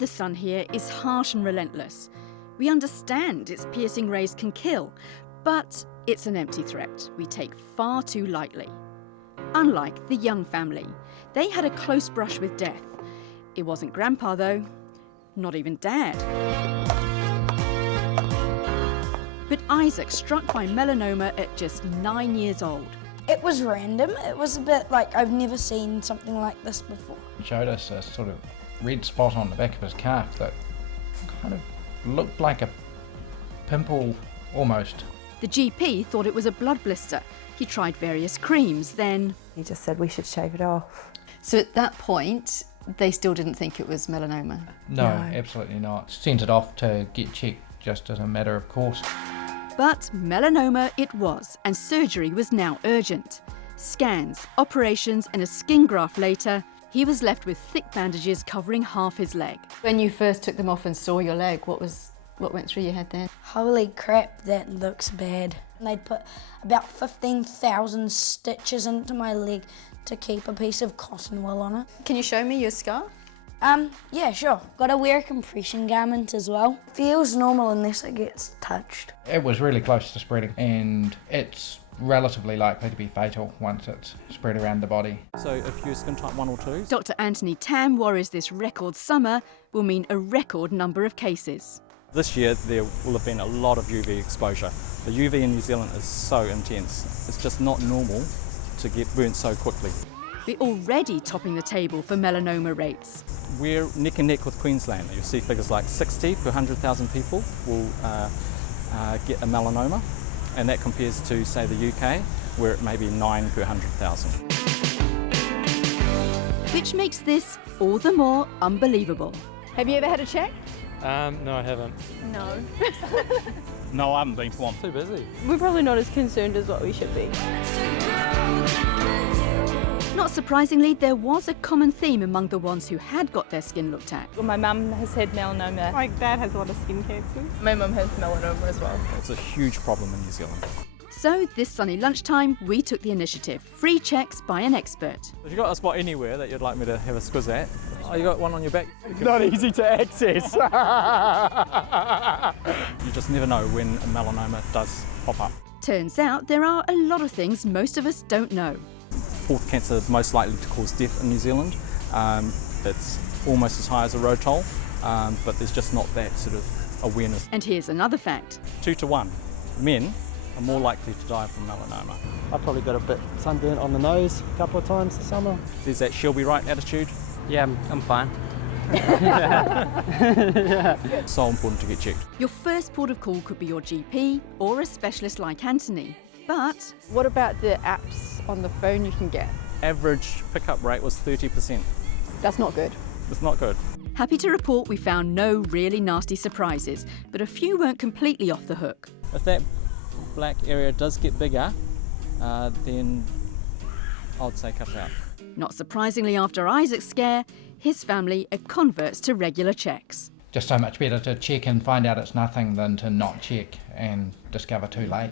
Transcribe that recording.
the sun here is harsh and relentless. We understand its piercing rays can kill, but it's an empty threat we take far too lightly. Unlike the Young family, they had a close brush with death. It wasn't Grandpa though, not even Dad. But Isaac struck by melanoma at just 9 years old. It was random. It was a bit like I've never seen something like this before. He showed us a sort of red spot on the back of his calf that kind of looked like a pimple almost. The GP thought it was a blood blister. He tried various creams, then... He just said we should shave it off. So at that point, they still didn't think it was melanoma? No, absolutely not. Sent it off to get checked just as a matter of course. But melanoma it was, and surgery was now urgent. Scans, operations and a skin graft later, he was left with thick bandages covering half his leg. When you first took them off and saw your leg, what went through your head then? Holy crap, that looks bad. And they'd put about 15,000 stitches into my leg to keep a piece of cotton wool on it. Can you show me your scar? Yeah, sure. Gotta wear a compression garment as well. Feels normal unless it gets touched. It was really close to spreading, and it's relatively likely to be fatal once it's spread around the body. So if you're skin type 1 or 2... Dr. Anthony Tam worries this record summer will mean a record number of cases. This year there will have been a lot of UV exposure. The UV in New Zealand is so intense. It's just not normal to get burnt so quickly. We're already topping the table for melanoma rates. We're neck and neck with Queensland. You'll see figures like 60 per 100,000 people will get a melanoma, and that compares to, say, the UK, where it may be 9 per 100,000. Which makes this all the more unbelievable. Have you ever had a check? No, I haven't. No. No, I haven't been for one. Too busy. We're probably not as concerned as what we should be. Not surprisingly, there was a common theme among the ones who had got their skin looked at. Well, my mum has had melanoma. My dad has a lot of skin cancers. My mum has melanoma as well. It's a huge problem in New Zealand. So this sunny lunchtime, we took the initiative. Free checks by an expert. Have you got a spot anywhere that you'd like me to have a squiz at? Oh, you got one on your back? Not easy to access. You just never know when a melanoma does pop up. Turns out there are a lot of things most of us don't know. Fourth cancer most likely to cause death in New Zealand. It's almost as high as a rotol, but there's just not that sort of awareness. And here's another fact. 2 to 1, men are more likely to die from melanoma. I probably got a bit sunburnt on the nose a couple of times this summer. There's that she'll be right attitude. Yeah, I'm fine. It's so important to get checked. Your first port of call could be your GP or a specialist like Anthony. But What about the apps on the phone you can get? Average pickup rate was 30%. That's not good. It's not good. happy to report we found no really nasty surprises, but a few weren't completely off the hook. If that black area does get bigger, then I'd say cut it out. Not surprisingly, after Isaac's scare, his family are converts to regular checks. Just so much better to check and find out it's nothing than to not check and discover too late.